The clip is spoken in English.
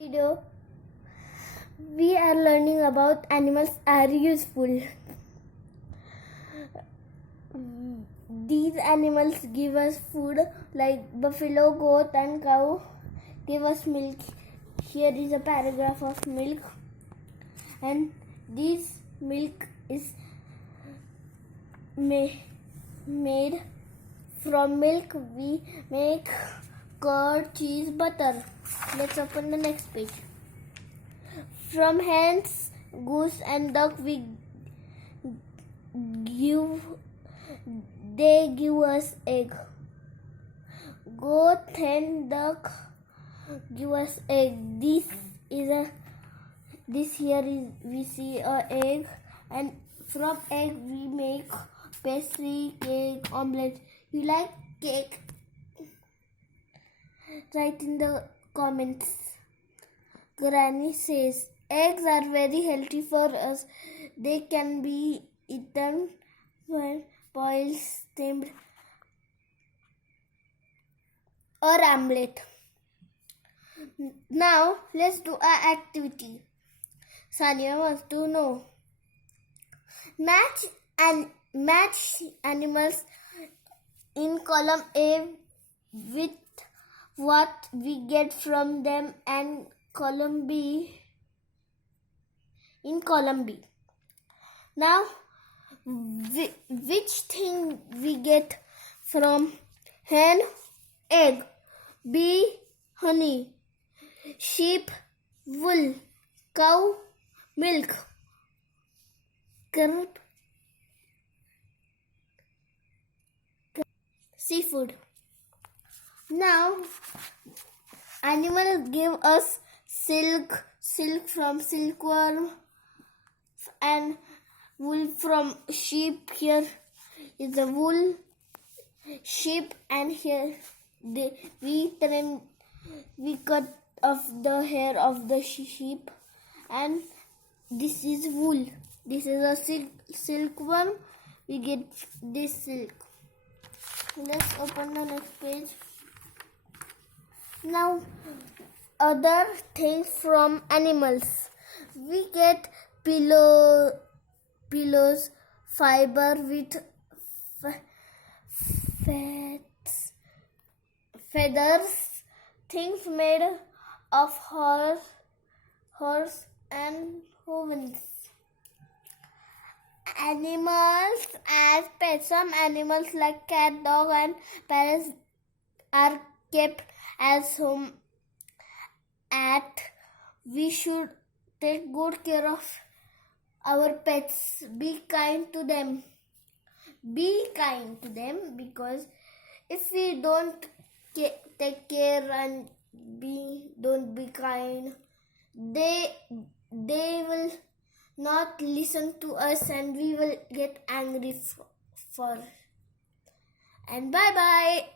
Video we are learning about animals are useful. These animals give us food like buffalo, goat and cow give us milk. Here is a paragraph of milk, and this milk is made from milk. We make curd, cheese, butter. Let's open the next page. From hens, goose and duck give they give us egg. Goat, hen, duck give us egg. This here is we see a egg, and from egg we make pastry, cake, omelette. You like cake? Write in the comments. Granny says eggs are very healthy for us. They can be eaten when boiled, steamed, or omelette. Now let's do our activity. Sania wants to know. Match animals in column A with what we get from them, and column B in column B. Now, which thing we get from hen? Egg. B. Honey. Sheep. Wool. Cow. Milk. Correct. Seafood. Now, animals give us silk from silkworm, and wool from sheep. Here is the wool sheep, and here we cut off the hair of the sheep, and this is wool. This is a silkworm. We get this silk. Let's open the next page. Now, other things from animals. We get pillows, fiber with feathers, things made of horse and ovens. Animals as pets. Some animals like cat, dog and parrots are kept as home at. We should take good care of our pets. Be kind to them. Be kind to them, because if we don't take care and don't be kind, they will not listen to us, and we will get angry for. And bye bye.